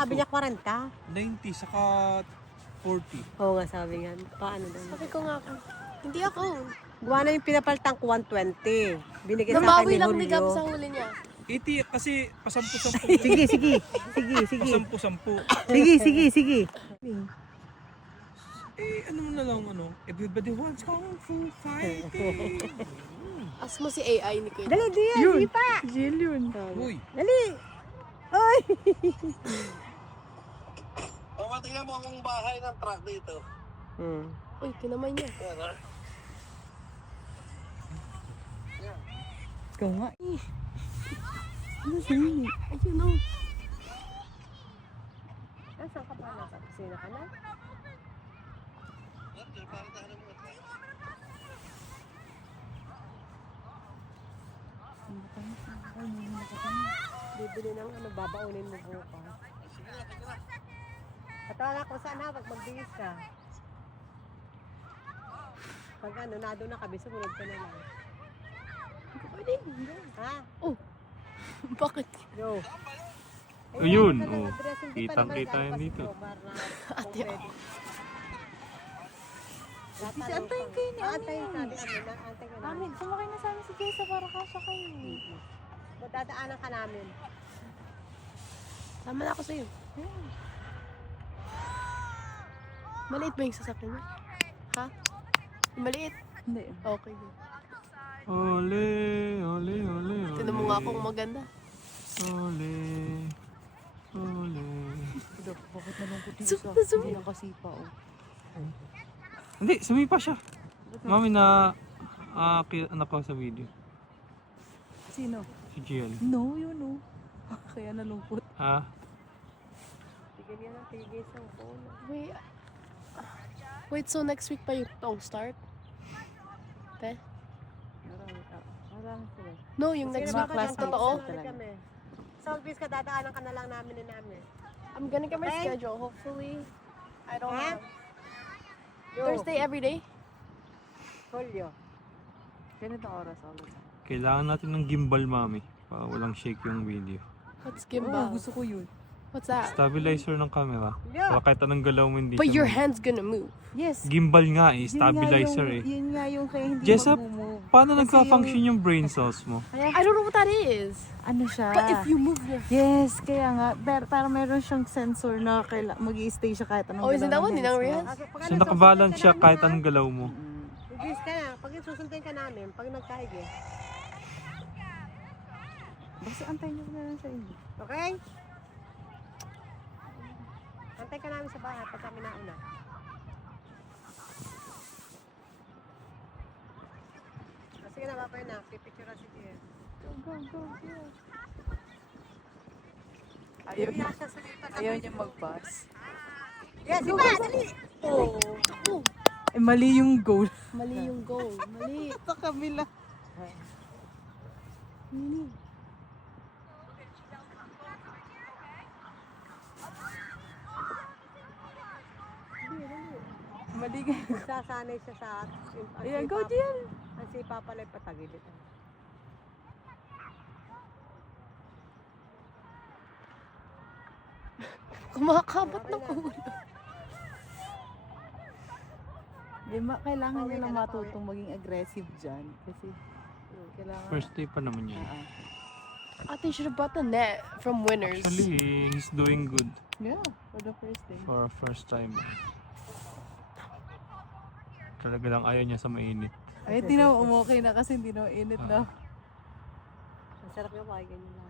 Sabi niya 40. 90 saka 40. Oo nga, sabi nga. Paano daw? Sabi ko nga, hindi ako. Gawa na yung pinapalitan ko 120. Binigay sa akin Namawi ni lang ni Gab Julio. sa huli niya. 80 kasi pasampu-sampu. Sige, sige. Sige, sige. Pasampu-sampu. Sige, sige, sige. Eh, ano mo na lang, ano? Everybody wants kung fu fighting. As mo si AI ni Kuya. Dali, di yan. Sige pa. Jill yun. Uy, Dali. Ay. Tingnan mo akong bahay ng truck dito. Uy, kinamay niya. Ikaw nga. Ano sa'yo? Ayun o. Saan ka pa? Nasa kusina ka na? Bibili ng ano, babaunin mo bukas. Katawala ko saan ha, pag magbihis ka. Pag ano, nado na kami, sumunod ka na lang. Pwede. Ha? Bakit? Go. Ayun, wala ka ng oh. address, hindi pa Kitang-kita naman yan kasi dito. Omar na Ate, already. Kasi antayin kayo ni Antayin ka, di amin na, antayin ka namin. Amin, sumakay na sa amin si Jessa para kasya kayo. Dadaanan ka namin. sama na ako sa'yo. Maliit ba yung sasakyan niya? Ha? Maliit? Hindi. Okay. Ole, ole, ole, ole. Tinan mo nga akong maganda. Ole, ole. Bakit nalungkot yung Zoom isa? na zoom. Hindi nakasipa, oh. Hindi, sumipa siya. Mami na anak ko sa video. Sino? Si Jill. No, yun, oh. Kaya nalungkot. Ha? Tigil yan ang tigil sa phone. Wait, so next week pa yung tong start? Te? Marami sila. No, yung next week. class Totoo? talaga. Sa office ka, dadaanan ka na lang namin ni namin. I'm gonna get my Okay. schedule. Hopefully, I don't Ha? have Thursday every day. Julio. Ganitong oras all the time. Kailangan natin ng gimbal, mami. Para walang shake yung video. What's Oh, gimbal? gusto ko yun. What's that? Stabilizer ng camera. Yeah. Para kahit anong galaw mo hindi But siya your mag- hand's gonna move. Yes. Gimbal nga eh, Yun nga stabilizer yung, eh. Yun nga yung kaya hindi Jessa, mag-move. paano Kasi nagpa-function yung brain cells mo? I don't know what that is. Ano siya? But if you move your Yes, kaya nga. Para meron siyang sensor na mag-i-stay siya kahit anong Oh, isn't that galaw one? ng Ninang hands mo. Riaz? So nakabalance siya kahit anong galaw mo. Ibis ka na. Pag susundin ka namin, pag nagkaigi. Basta antayin niyo na lang sa inyo. Okay? Antay ka namin sa bahay pag kami nauna. Sige na, papay na. Pipicture na si Tia. Go. Ayaw niya mag-pass. Yes, iba! Dali! Oh. Oh. Eh, mali yung goal. Mali yung goal. Mali. Sa kabila. Mali ka. Sasanay siya sa... Ayan, go, Jill. Ang sipa pala yung patagilid. Kumakabot ng ulo. Kailangan niya lang matutong maging aggressive dyan. Kasi kailangan... First day pa naman yun. Ate, you should have bought the net from Winners. Actually, he's doing good Yeah, for the first day. for a first time. Talaga lang ayaw niya sa mainit. Ay, di na umukay na kasi hindi na init na. Ang sarap yung kain ganyan lang.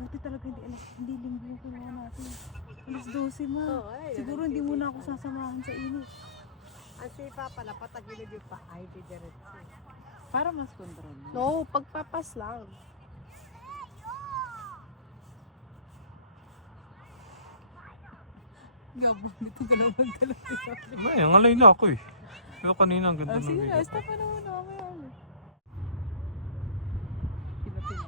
Buti talaga hindi linggo yung kinuha natin. Alas 12 ma. Oo, ay, Siguro hindi muna ako sasamahan sa init. Ang sipa pala, patagilid yung pa. Ay, di diretso. Para mas control. No, pagpapas lang. Gabo, dito ka lang magdala. Ay, ang alay na ako eh. Pero kanina ang ganda ng Sige na, video. stop na muna mamaya. Pinapin.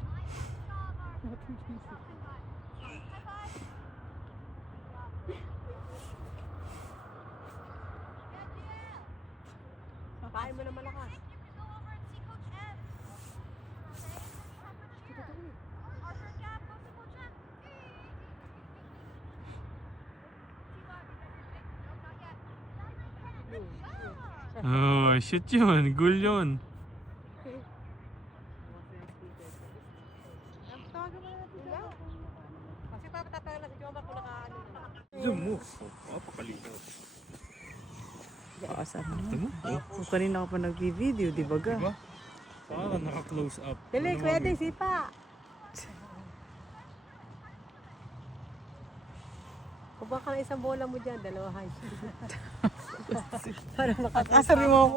Kain mo na malakas. Oh, shoot yun. Goal yun. Tawagan mo na natin siya. Kasi papatatagal na si Jomar kung nakaano na. Zoom mo. Oh, pakalito. Paasan mo. Ito mo? Oh, Kung kanina ka pa nag-video, di ba ga? diba? Parang naka-close up. Dali, Ano kuya naman Day, yun? sipa. Kuha ka ng isang bola mo dyan, dalawa high. Para makakasari mo ako.